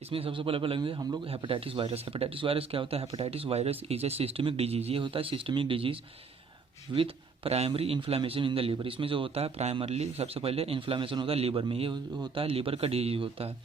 इसमें सबसे पहले लगेंगे हम लोग हेपेटाइटिस वायरस। हेपेटाइटिस वायरस क्या होता है? Hepatitis virus is a systemic disease. ये होता है systemic disease with primary inflammation in the liver. इसमें जो होता है प्राइमरली सबसे पहले इन्फ्लामेशन होता है लीवर में, ये होता है लीवर का डिजीज होता है।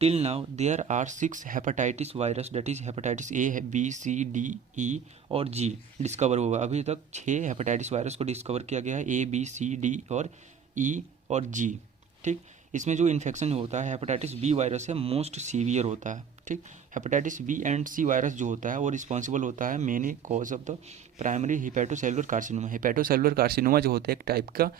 Till now there are 6 hepatitis virus, that is hepatitis A, B, C, D, E और जी डिस्कवर हुआ। अभी तक 6 हेपेटाइटिस वायरस को डिस्कवर किया गया है, ए, बी, सी, डी और ई और जी। ठीक, इसमें जो इन्फेक्शन होता है हेपेटाइटिस बी वायरस है मोस्ट सीवियर होता है। ठीक, hepatitis B and C virus जो होता है वो रिस्पॉन्सिबल होता है many cause of the primary hepatocellular carcinoma. Hepatocellular carcinoma जो होता है एक टाइप का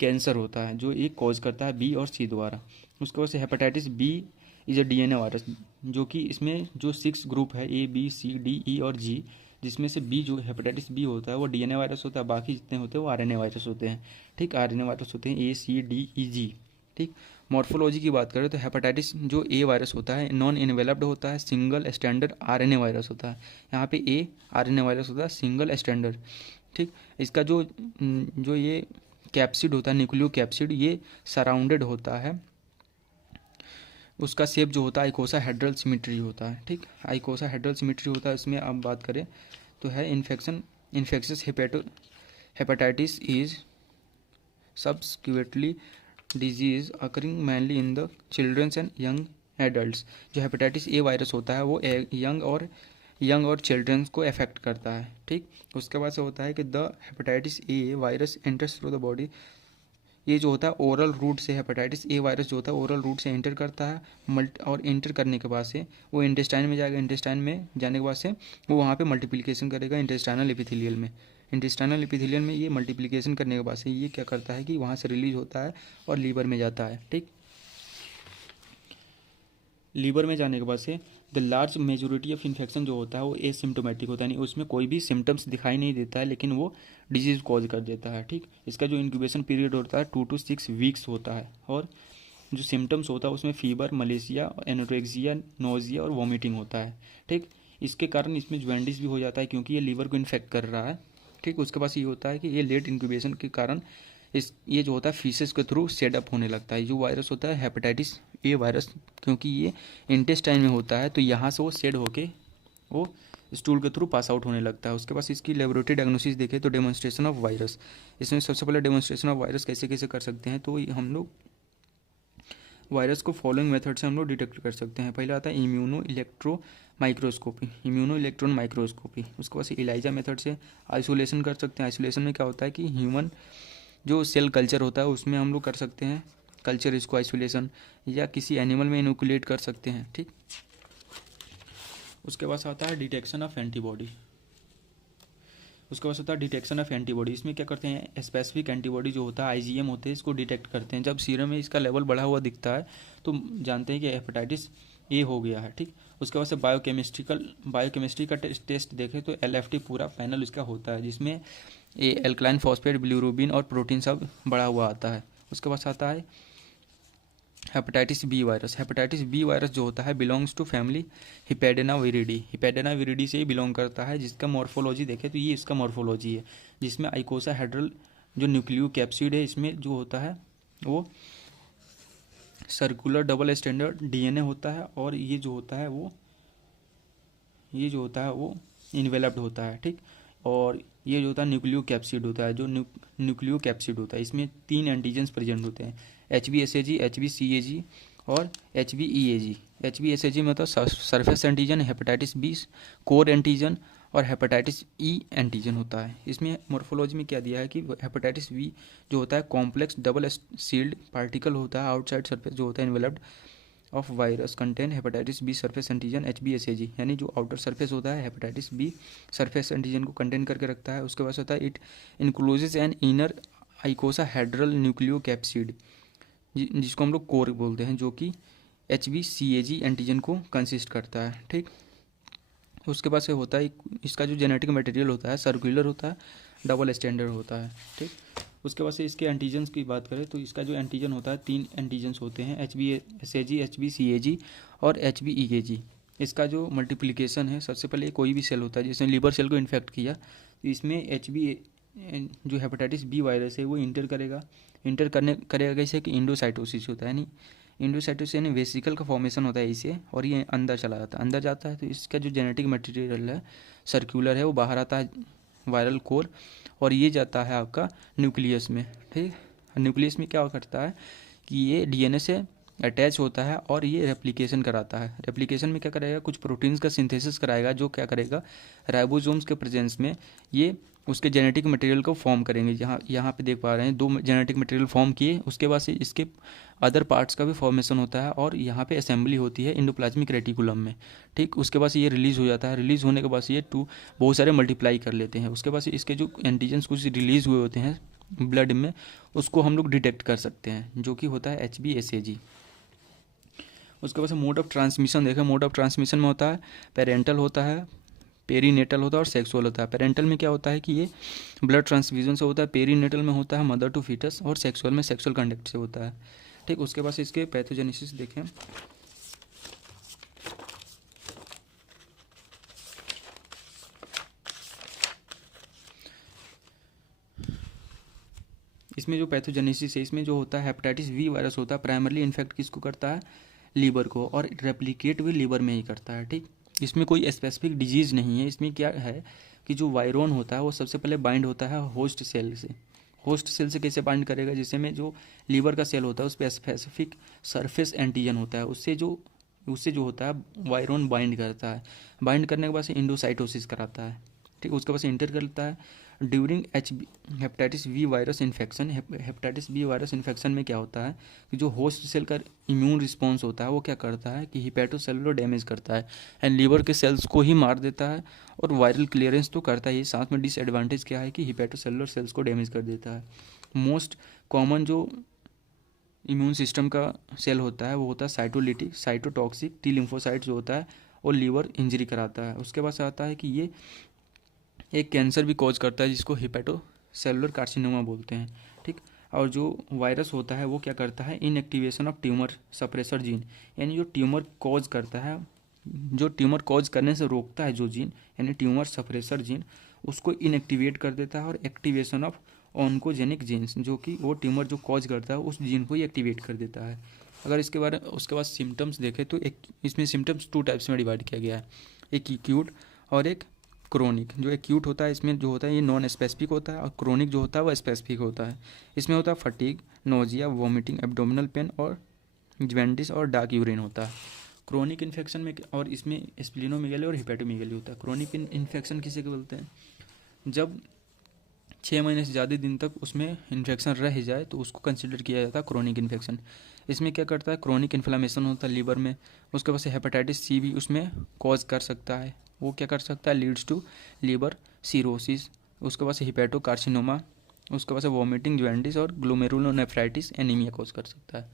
कैंसर होता है जो एक कॉज करता है बी और सी द्वारा। उसके बाद से hepatitis B is a DNA virus, जो कि इसमें जो 6 ग्रुप है ए, बी, सी, डी, ई और जी, जिसमें से बी जो हेपेटाइटिस बी होता है वो डीएनए वायरस होता है, बाकी जितने होते हैं वो आरएनए वायरस होते हैं। ठीक, आरएनए वायरस होते हैं ए, सी, डी, ई, जी। ठीक, मॉर्फोलॉजी की बात करें तो हेपेटाइटिस जो ए वायरस होता है नॉन इन्वेलप्ड होता है, सिंगल स्टैंडर्ड आरएनए वायरस होता है। यहाँ पे ए आरएनए वायरस होता है सिंगल स्टैंडर्ड। ठीक, इसका जो जो ये कैप्सिड होता है न्यूक्लियो कैप्सिड, ये सराउंडेड होता है, उसका शेप जो होता है आइकोसा हेड्रल सिमेट्री होता है। ठीक, आइकोसा हेड्रल सिमेट्री होता है। इसमें अब बात करें तो है infectious hepatitis is subsequently disease occurring mainly in the childrens and young adults. जो हेपेटाइटिस ए वायरस होता है वो यंग और चिल्ड्रंस को अफेक्ट करता है। ठीक, उसके बाद से होता है कि the hepatitis A virus enters through the body. ये जो होता है ओरल रूट से, हेपेटाइटिस ए वायरस जो होता है ओरल रूट से एंटर करता है और एंटर करने के बाद से वो इंटेस्टाइन में जाएगा। इंटेस्टाइन में जाने के बाद से वो वहाँ पे मल्टीप्लिकेशन करेगा इंटेस्टाइनल एपिथेलियल में। इंटेस्टाइनल एपिथेलियल में ये मल्टीप्लिकेशन करने के बाद से ये क्या करता है कि वहाँ से रिलीज होता है और लीवर में जाता है। ठीक, लीवर में जाने के बाद से the large majority of infection जो होता है वो एसिम्टोमेटिक होता है, यानी उसमें कोई भी सिम्टम्स दिखाई नहीं देता है लेकिन वो डिजीज़ कॉज कर देता है। ठीक, इसका जो इंक्यूबेशन पीरियड होता है 2 to 6 वीक्स होता है। और जो सिम्टम्स होता है उसमें फीवर, मलेशिया, एनोरेक्सिया, नोजिया और वॉमिटिंग होता है। ठीक, इसके कारण इसमें ज्वेंडिस भी हो जाता है क्योंकि ये लीवर को इन्फेक्ट कर रहा है। ठीक, उसके पास ये होता है कि ये लेट इंक्यूबेशन के कारण ये जो होता है फीसेस के थ्रू सेट अप होने लगता है। जो वायरस होता है हेपेटाइटिस ए वायरस, क्योंकि ये इंटेस्टाइन में होता है तो यहाँ से वो सेड होके वो स्टूल के थ्रू पास आउट होने लगता है। उसके बाद इसकी लेबोरेटरी डायग्नोसिस देखें तो डेमोन्स्ट्रेशन ऑफ वायरस। इसमें सबसे पहले डेमोन्स्ट्रेशन ऑफ वायरस कैसे कैसे कर सकते हैं, तो हम लोग वायरस को फॉलोइंग मेथड से हम लोग डिटेक्ट कर सकते हैं। पहला आता है immuno electro microscopy, immuno electron microscopy. उसके बाद इलाइजा मेथड से आइसोलेशन कर सकते हैं। आइसोलेशन में क्या होता है कि ह्यूमन जो सेल कल्चर होता है उसमें हम लोग कर सकते हैं कल्चर इसको आइसोलेशन, या किसी एनिमल में इनोकुलेट कर सकते हैं। ठीक, उसके बाद आता है डिटेक्शन ऑफ एंटीबॉडी। उसके बाद होता है डिटेक्शन ऑफ एंटीबॉडी। इसमें क्या करते हैं स्पेसिफिक एंटीबॉडी जो होता है आईजीएम होते हैं, इसको डिटेक्ट करते हैं। जब सीरम में इसका लेवल बढ़ा हुआ दिखता है तो जानते हैं कि हेपेटाइटिस ए हो गया है। ठीक, उसके बाद से बायोकेमिस्ट्री का टेस्ट देखें तो एलएफटी पूरा पैनल इसका होता है, जिसमें ए एल्कलाइन फॉस्फेट, बिलिरुबिन और प्रोटीन सब बढ़ा हुआ आता है। उसके बाद आता है hepatitis B virus. Hepatitis B virus जो होता है belongs to family hepadnaviridae. Hepadnaviridae से ही बिलोंग करता है, जिसका मॉर्फोलॉजी देखें तो ये इसका मॉर्फोलॉजी है, जिसमें आइकोसा हेड्रल जो न्यूक्लियो कैप्सिड है इसमें जो होता है वो सर्कुलर डबल स्टैंडर्ड डीएनए होता है, और ये जो होता है वो इन्वेलप्ड होता है। ठीक, और ये जो होता है न्यूक्लियो कैप्सिड होता है, जो न्यूक्लियो कैप्सिड होता है इसमें 3 एंटीजन्स प्रेजेंट होते हैं, HbSAg, HbCAg और HbEAg। HbSAg मतलब surface antigen, hepatitis B core antigen और हेपेटाइटिस ई एंटीजन होता है। इसमें मॉर्फोलॉजी में क्या दिया है कि हेपेटाइटिस बी जो होता है कॉम्प्लेक्स डबल सील्ड पार्टिकल होता है, आउटसाइड सरफेस जो होता है enveloped of virus contain hepatitis B surface antigen HbSAg, यानी जो आउटर सरफेस होता है हेपेटाइटिस बी सरफेस एंटीजन को कंटेन करके रखता है। उसके बाद होता है it encloses an inner icosahedral nucleocapsid, जिसको हम लोग कोर बोलते हैं, जो कि HbCAg एंटीजन को कंसिस्ट करता है। ठीक, उसके बाद से होता है इसका जो जेनेटिक मटेरियल होता है सर्कुलर होता है, डबल स्टैंडर्ड होता है। ठीक, उसके बाद से इसके एंटीजन्स की बात करें तो इसका जो एंटीजन होता है 3 एंटीजन्स होते हैं, HbSAg, HbCAg और HbEAg। इसका जो मल्टीप्लिकेशन है सबसे पहले कोई भी सेल होता है, जैसे लीवर सेल को इन्फेक्ट किया तो इसमें जो हेपेटाइटिस बी वायरस है वो इंटर करेगा कैसे कि इंडोसाइटोसिस होता है, यानी इंडोसाइटोसिस यानी वेसिकल का फॉर्मेशन होता है इसे, और ये अंदर चला जाता है, अंदर जाता है तो इसका जो जेनेटिक मटेरियल है सर्कुलर है वो बाहर आता है वायरल कोर, और ये जाता है आपका न्यूक्लियस में। ठीक, न्यूक्लियस में क्या करता है कि ये डीएनए से अटैच होता है और ये रेप्लिकेशन कराता है। रेप्लिकेशन में क्या करेगा, कुछ प्रोटीन्स का सिंथेसिस कराएगा, जो क्या करेगा राइबोसोम्स के प्रेजेंस में ये उसके जेनेटिक मटेरियल को फॉर्म करेंगे। यहाँ पे देख पा रहे हैं 2 जेनेटिक मटेरियल फॉर्म किए, उसके बाद से इसके अदर पार्ट्स का भी फॉर्मेशन होता है और यहाँ पे असेंबली होती है इंडोप्लाज्मिक रेटिकुलम में। ठीक, उसके बाद ये रिलीज़ हो जाता है, रिलीज़ होने के बाद ये बहुत सारे मल्टीप्लाई कर लेते हैं। उसके बाद इसके जो एंटीजेंस कुछ रिलीज़ हुए होते हैं ब्लड में, उसको हम लोग डिटेक्ट कर सकते हैं, जो कि होता है HbSAg। उसके बाद मोड ऑफ ट्रांसमिशन देखें, मोड ऑफ ट्रांसमिशन में होता है पेरेंटल होता है, पेरीनेटल होता है और सेक्सुअल होता है। पेरेंटल में क्या होता है कि ये ब्लड ट्रांसफ्यूजन से होता है, पेरीनेटल में होता है मदर टू फीटस, और सेक्सुअल में सेक्सुअल कॉन्टैक्ट से होता है। ठीक, उसके बाद इसके पैथोजेनेसिस देखें। इसमें जो पैथोजेनेसिस है इसमें जो होता है हेपेटाइटिस वी वायरस होता है, प्राइमरली इन्फेक्ट किसको करता है, लीवर को, और रेप्लिकेट भी लीवर में ही करता है। ठीक, इसमें कोई स्पेसिफिक डिजीज़ नहीं है। इसमें क्या है कि जो वायरोन होता है वो सबसे पहले बाइंड होता है होस्ट सेल से। होस्ट सेल से कैसे बाइंड करेगा, जिससे में जो लीवर का सेल होता है उस पर स्पेसिफिक सरफेस एंटीजन होता है, उससे जो होता है वायरोन बाइंड करता है। बाइंड करने के बाद से इंडोसाइटोसिस कराता है। ठीक, उसके बाद से इंटर करता है during hepatitis B virus infection. Hepatitis B virus infection में क्या होता है कि जो होस्ट सेल का इम्यून रिस्पॉन्स होता है वो क्या करता है कि हिपैटोसेलुलर डैमेज करता है एंड लीवर के सेल्स को ही मार देता है, और वायरल क्लियरेंस तो करता है, साथ में डिसएडवांटेज क्या है कि हिपैटोसेलुलर सेल्स को डैमेज कर देता है। मोस्ट कॉमन जो इम्यून सिस्टम का सेल होता है वो होता है साइटोलिटिक, साइटोटॉक्सिक, टी लिम्फोसाइट जो होता है, और लीवर इंजरी कराता है। उसके बाद से आता है कि ये एक कैंसर भी कॉज करता है जिसको हिपैटोसेलुलर कार्सिनोमा बोलते हैं। ठीक, और जो वायरस होता है वो क्या करता है inactivation of tumour suppressor gene, यानी जो ट्यूमर कॉज करता है, जो ट्यूमर कॉज करने से रोकता है जो जीन, यानी ट्यूमर सप्रेसर जीन, उसको इनएक्टिवेट कर देता है, और एक्टिवेशन ऑफ ऑन्कोजेनिक जीन्स, जो कि वो ट्यूमर जो कॉज करता है उस जीन को ही एक्टिवेट कर देता है। अगर इसके बारे उसके बाद सिम्टम्स देखें तो एक इसमें सिम्टम्स 2 टाइप्स में डिवाइड किया गया है, एक एक्यूट और एक क्रोनिक। जो एक्यूट होता है इसमें जो होता है ये नॉन स्पेसिफिक होता है, और क्रोनिक जो होता है वो स्पेसिफिक होता है। इसमें होता है fatigue, nausea, vomiting, abdominal pain, और ज्वेंडिस और डार्क यूरिन होता है। क्रोनिक इन्फेक्शन में और इसमें स्प्लिनोमेगाली और हिपैटोमेगाली होता है। क्रोनिक इन्फेक्शन किसे बोलते हैं, जब 6 महीने से ज़्यादा दिन तक उसमें इन्फेक्शन रह जाए तो उसको कंसिडर किया जाता है क्रोनिक इन्फेक्शन। इसमें क्या करता है क्रोनिक इन्फ्लामेशन होता है लीवर में। उसके बाद से हेपेटाइटिस सी भी उसमें कॉज कर सकता है, वो क्या कर सकता है लीड्स टू लीवर सीरोसिस। उसके बाद से हिपैटोकार्सिनोमा, उसके बाद से वॉमिटिंग, ज्वेंडिस और ग्लोमेरुलोनेफ्राइटिस, एनीमिया कॉज कर सकता है।